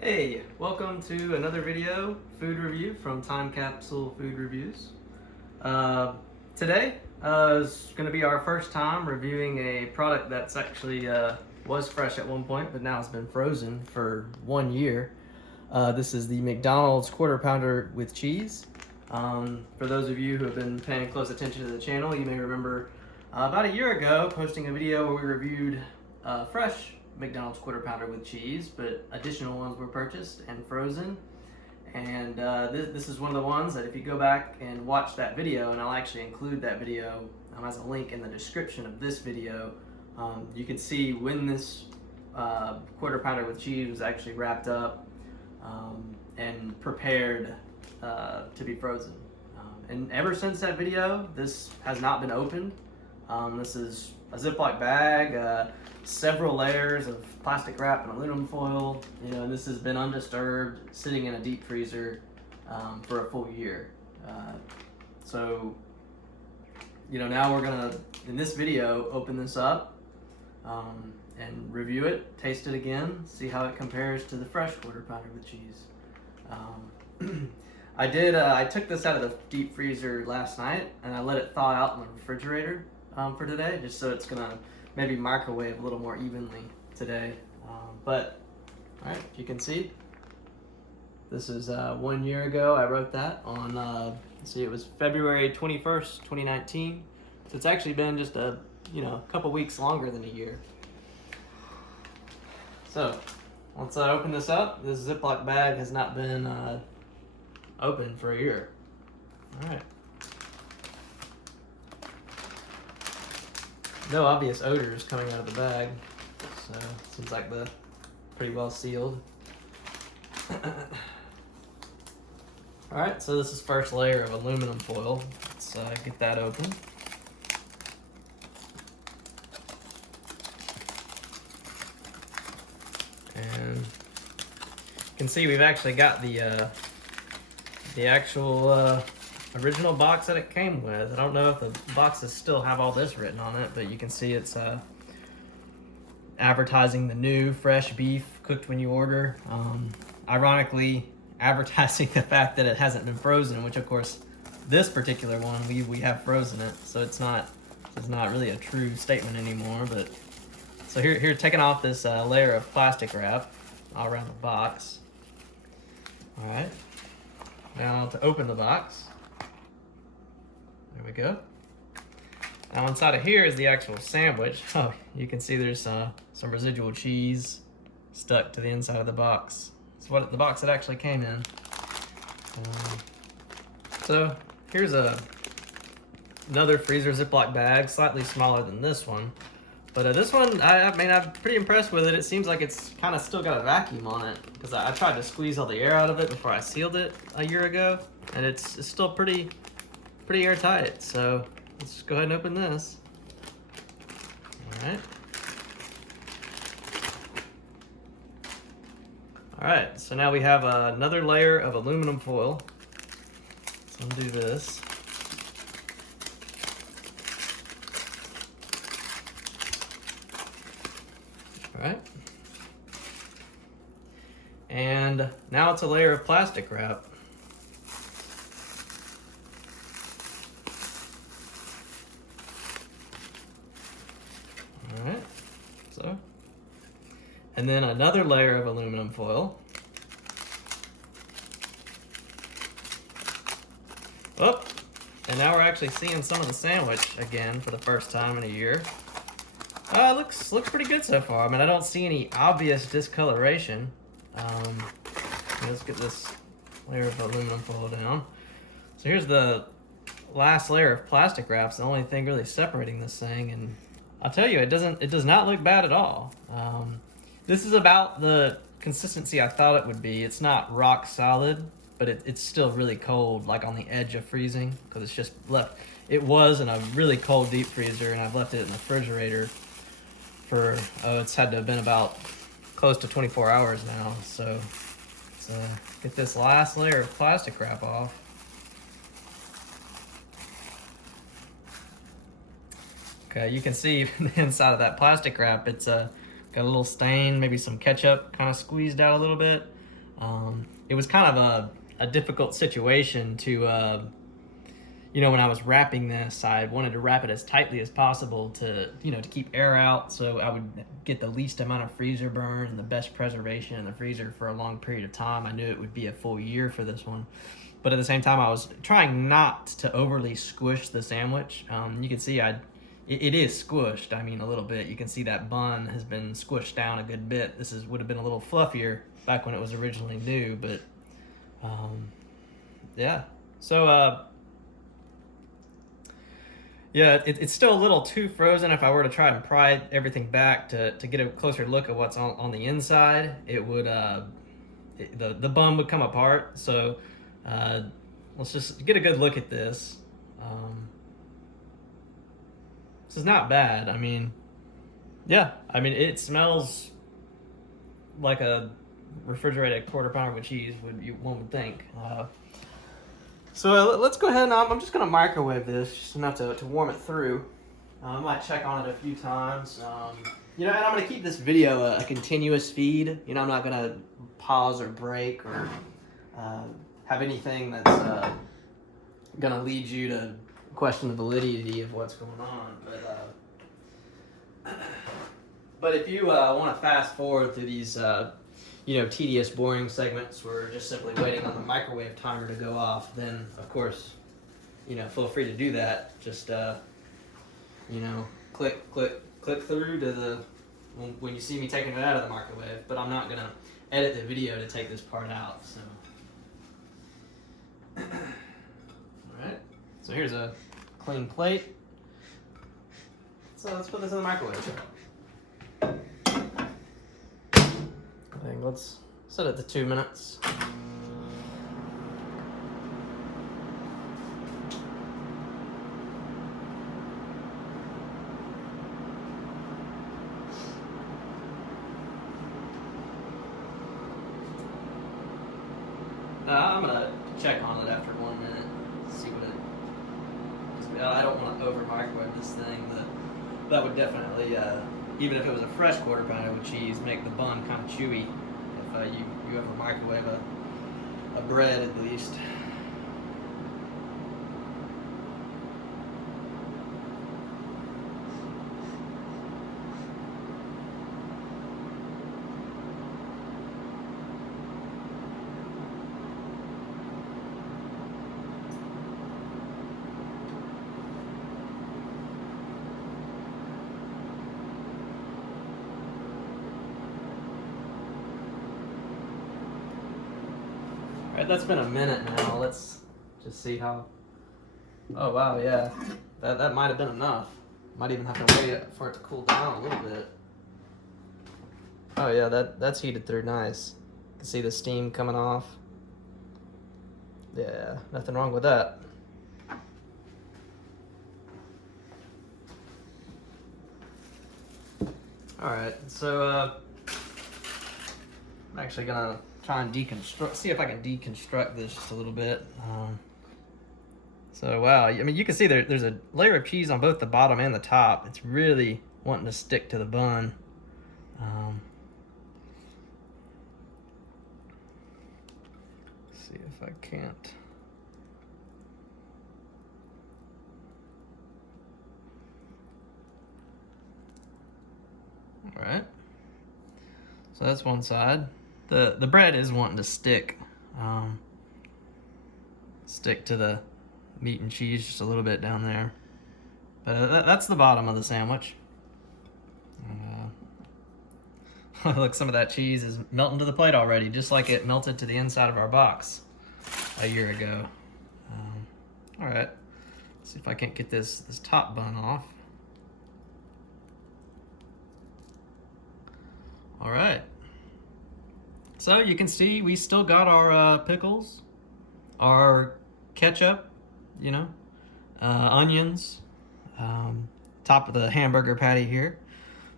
Hey, welcome to another video, food review from Time Capsule Food Reviews. Today is going to be our first time reviewing a product that's actually was fresh at one point, but now has been frozen for 1 year. This is the McDonald's Quarter Pounder with cheese. For those of you who have been paying close attention to the channel, you may remember about a year ago posting a video where we reviewed fresh McDonald's Quarter Pounder with cheese, but additional ones were purchased and frozen. And this is one of the ones that if you go back and watch that video, and I'll actually include that video as a link in the description of this video, you can see when this Quarter Pounder with cheese was actually wrapped up and prepared to be frozen. And ever since that video, this has not been opened. This is a Ziploc bag, several layers of plastic wrap and aluminum foil. And this has been undisturbed, sitting in a deep freezer for a full year. So, now we're gonna, in this video, open this up and review it, taste it again, see how it compares to the fresh Quarter Pounder with cheese. I took this out of the deep freezer last night and I let it thaw out in the refrigerator for today, just so it's gonna maybe microwave a little more evenly today. But all right, you can see this is 1 year ago. I wrote that on it was February 21st, 2019. So it's actually been just a couple weeks longer than a year. So once I open this up, this Ziploc bag has not been open for a year. All right. No obvious odors coming out of the bag, so it seems like the pretty well sealed. All right, so this is first layer of aluminum foil. Let's get that open. And you can see we've actually got the actual original box that it came with. I don't know if the boxes still have all this written on it, but you can see it's advertising the new fresh beef cooked when you order. Ironically, advertising the fact that it hasn't been frozen, which of course this particular one we have frozen it, so it's not really a true statement anymore. But so here taking off this layer of plastic wrap all around the box. All right, now to open the box. There we go. Now inside of here is the actual sandwich. Oh, you can see there's some residual cheese stuck to the inside of the box. It's what the box it actually came in. So here's another freezer Ziploc bag, slightly smaller than this one. But this one, I'm pretty impressed with it. It seems like it's kind of still got a vacuum on it, because I tried to squeeze all the air out of it before I sealed it a year ago, and it's still pretty airtight. So let's go ahead and open this. All right, so now we have another layer of aluminum foil. Let's undo this. All right. And now it's a layer of plastic wrap. All right, so, and then another layer of aluminum foil. Oh, and now we're actually seeing some of the sandwich again for the first time in a year. Looks pretty good so far. I mean, I don't see any obvious discoloration. Let's get this layer of aluminum foil down. So here's the last layer of plastic wrap. It's the only thing really separating this thing, and I'll tell you, it does not look bad at all. This is about the consistency I thought it would be. It's not rock solid, but it's still really cold, like on the edge of freezing, because it's just left. It was in a really cold deep freezer, and I've left it in the refrigerator for, it's had to have been about close to 24 hours now. So let's get this last layer of plastic wrap off. Okay, you can see inside of that plastic wrap, it's got a little stain, maybe some ketchup kind of squeezed out a little bit. It was kind of a difficult situation to, you know, when I was wrapping this, I wanted to wrap it as tightly as possible to, you know, to keep air out, so I would get the least amount of freezer burn and the best preservation in the freezer for a long period of time. I knew it would be a full year for this one, but at the same time, I was trying not to overly squish the sandwich. You can see it is squished. I mean, a little bit. You can see that bun has been squished down a good bit. This would have been a little fluffier back when it was originally new, but yeah. So yeah, it's still a little too frozen. If I were to try and pry everything back to get a closer look at what's on the inside, it would the bun would come apart. So let's just get a good look at this. This is not bad. I mean, yeah, I mean, it smells like a refrigerated quarter pounder with cheese, one would think. So let's go ahead and I'm just going to microwave this just enough to warm it through. I might check on it a few times. You know, and I'm going to keep this video a continuous feed. You know, I'm not going to pause or break or have anything that's going to lead you to question the validity of what's going on. But if you want to fast forward through these you know, tedious, boring segments where we're just simply waiting on the microwave timer to go off, then of course, you know, feel free to do that. Just you know, click through to the when you see me taking it out of the microwave. But I'm not gonna edit the video to take this part out. So, all right. So here's a clean plate. So let's put this in the microwave. I think let's set it to 2 minutes. I'm gonna check on it after 1 minute, see what it. I don't want to over microwave this thing. That would definitely, even if it was a fresh quarter pounder with cheese, make the bun kind of chewy. If you ever microwave a bread, at least. Alright, that's been a minute now. Let's just see how. Oh wow, yeah. That might have been enough. Might even have to wait for it to cool down a little bit. Oh yeah, that's heated through nice. You can see the steam coming off. Yeah, nothing wrong with that. Alright, so I'm actually gonna try and see if I can deconstruct this just a little bit. So wow, I mean, you can see there's a layer of cheese on both the bottom and the top. It's really wanting to stick to the bun. See if I can't. All right. So that's one side. The bread is wanting to stick to the meat and cheese just a little bit down there. But that's the bottom of the sandwich. Look, some of that cheese is melting to the plate already, just like it melted to the inside of our box a year ago. All right, let's see if I can't get this top bun off. All right. So you can see we still got our pickles, our ketchup, you know, onions, top of the hamburger patty here,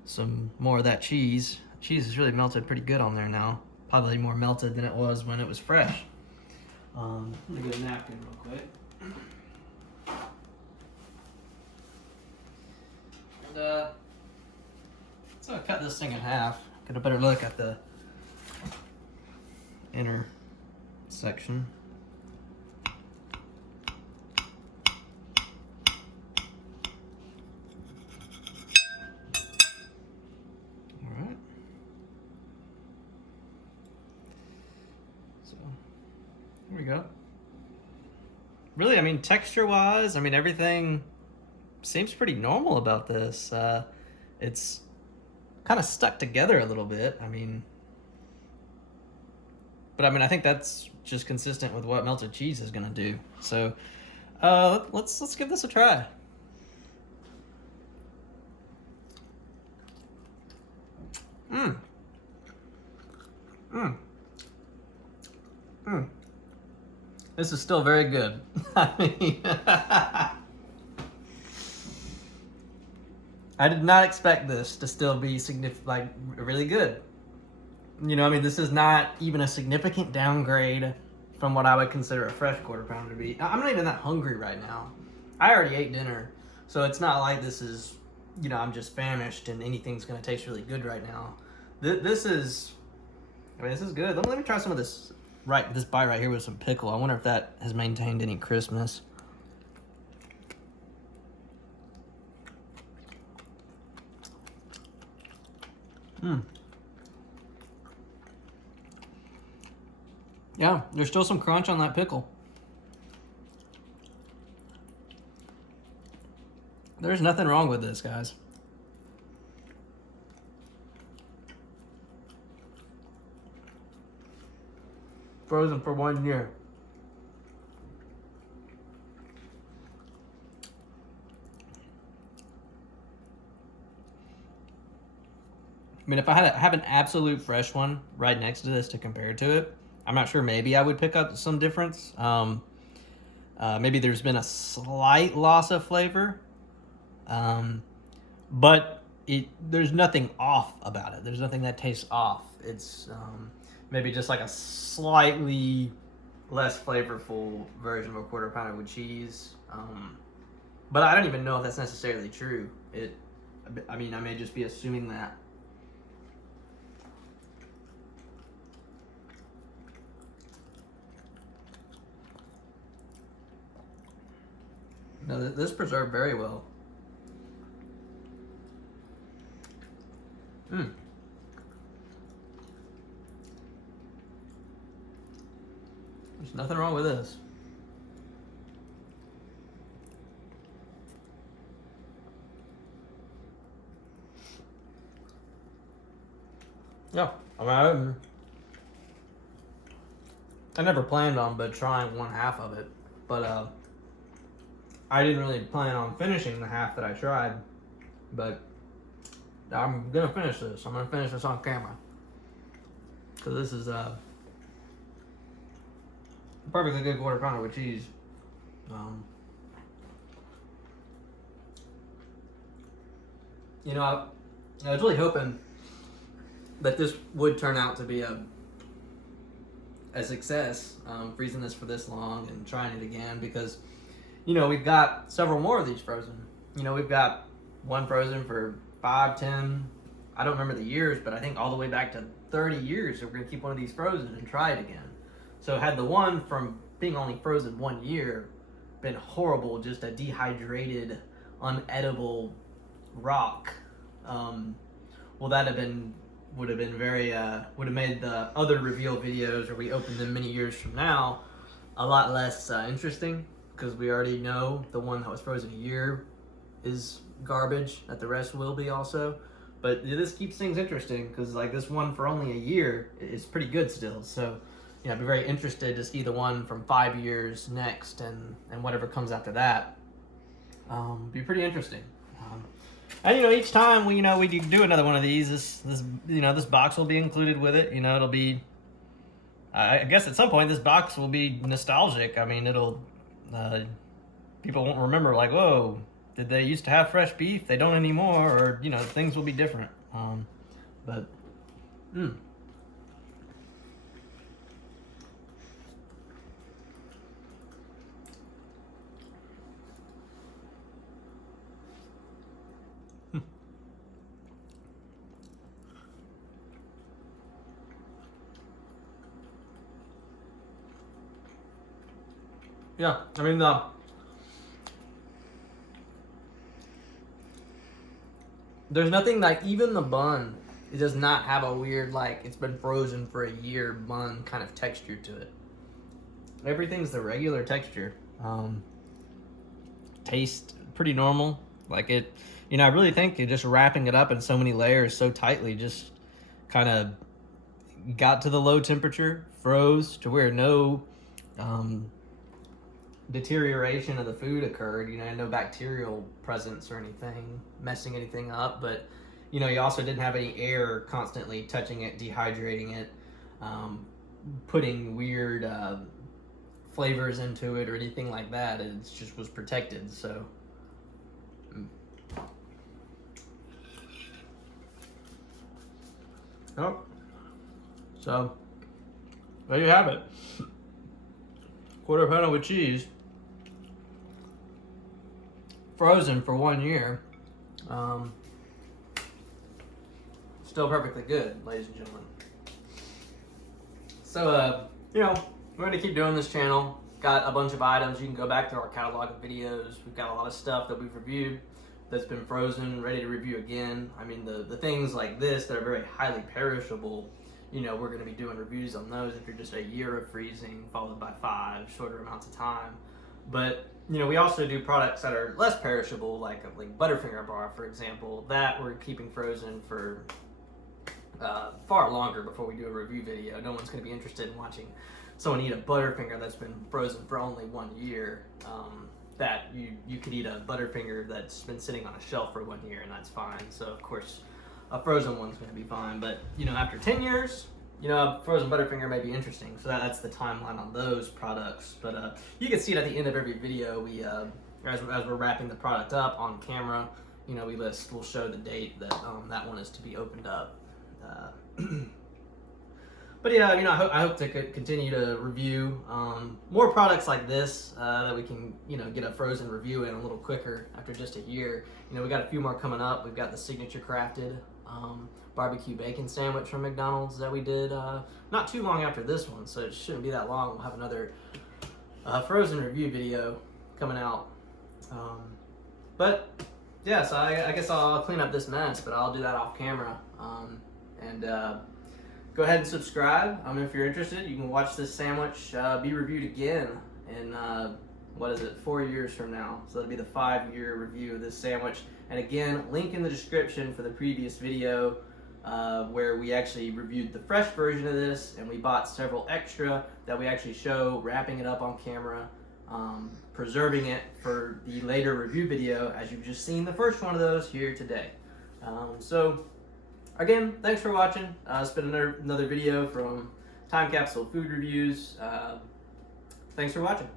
some more of that cheese. Cheese is really melted pretty good on there now. Probably more melted than it was when it was fresh. Let me get a napkin real quick. And, so I cut this thing in half. Get a better look at the inner section. All right. So here we go. Really, I mean, texture-wise, I mean, everything seems pretty normal about this. It's kind of stuck together a little bit. I mean, but I mean, I think that's just consistent with what melted cheese is gonna do. So, let's give this a try. Mmm. Mmm. Mmm. This is still very good. I mean, I did not expect this to still be really good. You know, I mean, this is not even a significant downgrade from what I would consider a fresh quarter pounder to be. I'm not even that hungry right now. I already ate dinner, so it's not like this is, you know, I'm just famished and anything's gonna taste really good right now. This is, I mean, this is good. Let me try some of this. Right, this bite right here with some pickle. I wonder if that has maintained any crispness. Mmm. Yeah, there's still some crunch on that pickle. There's nothing wrong with this, guys. Frozen for 1 year. I mean, if I had have an absolute fresh one right next to this to compare to it, I'm not sure. Maybe I would pick up some difference. Maybe there's been a slight loss of flavor, but there's nothing off about it. There's nothing that tastes off. It's maybe just like a slightly less flavorful version of a quarter pounder with cheese. But I don't even know if that's necessarily true. I mean, I may just be assuming that. No, this preserved very well. Mmm. There's nothing wrong with this. Yeah, I mean, I never planned on but trying one half of it, but I didn't really plan on finishing the half that I tried, but I'm gonna finish this. I'm gonna finish this on camera because this is perfectly good quarter pounder with cheese. You know, I was really hoping that this would turn out to be a success, freezing this for this long and trying it again, because, you know, we've got several more of these frozen. You know, we've got one frozen for 5, 10, I don't remember the years, but I think all the way back to 30 years, so we're gonna keep one of these frozen and try it again. So had the one from being only frozen 1 year been horrible, just a dehydrated, unedible rock, well, would have been very, would have made the other reveal videos where we opened them many years from now a lot less interesting, because we already know the one that was frozen a year is garbage, that the rest will be also. But this keeps things interesting, because like this one for only a year is pretty good still. So, you know, I'd be very interested to see the one from 5 years next, and whatever comes after that. Be pretty interesting. And you know, each time we do another one of these, this box will be included with it. You know, it'll be, I guess at some point this box will be nostalgic. I mean, it'll people won't remember like, whoa, did they used to have fresh beef? They don't anymore, or you know, things will be different. But. Yeah, I mean, there's nothing like, even the bun, it does not have a weird, like, it's been frozen for a year bun kind of texture to it. Everything's the regular texture. Taste pretty normal. Like it, you know, I really think you're just wrapping it up in so many layers so tightly, just kind of got to the low temperature, froze to where no deterioration of the food occurred. You know, no bacterial presence or anything messing anything up. But you know, you also didn't have any air constantly touching it, dehydrating it, putting weird flavors into it or anything like that. It just was protected. So. Oh. So there you have it. Quarter pounder with cheese, frozen for 1 year. Still perfectly good, ladies and gentlemen. So, you know, we're going to keep doing this channel. Got a bunch of items. You can go back to our catalog of videos. We've got a lot of stuff that we've reviewed that's been frozen, ready to review again. I mean, the things like this that are very highly perishable, you know, we're going to be doing reviews on those if you're just a year of freezing followed by 5 shorter amounts of time. But, you know, we also do products that are less perishable, like Butterfinger bar, for example. That we're keeping frozen for far longer before we do a review video. No one's going to be interested in watching someone eat a Butterfinger that's been frozen for only 1 year. That you could eat a Butterfinger that's been sitting on a shelf for 1 year, and that's fine. So of course a frozen one's going to be fine. But you know, after 10 years, you know, a frozen Butterfinger may be interesting. So that's the timeline on those products. But you can see it at the end of every video. We as we're wrapping the product up on camera, you know, we'll show the date that that one is to be opened up. But yeah, you know, I hope to continue to review more products like this that we can, you know, get a frozen review in a little quicker after just a year. You know, we got a few more coming up. We've got the signature crafted barbecue bacon sandwich from McDonald's that we did not too long after this one, so it shouldn't be that long. We'll have another frozen review video coming out. But yeah, so I guess I'll clean up this mess, but I'll do that off camera. Go ahead and subscribe. If you're interested, you can watch this sandwich be reviewed again in, 4 years from now. So that'll be the 5-year review of this sandwich. And again, link in the description for the previous video where we actually reviewed the fresh version of this, and we bought several extra that we actually show wrapping it up on camera, preserving it for the later review video, as you've just seen the first one of those here today. So again, thanks for watching. It's been another video from Time Capsule Food Reviews. Thanks for watching.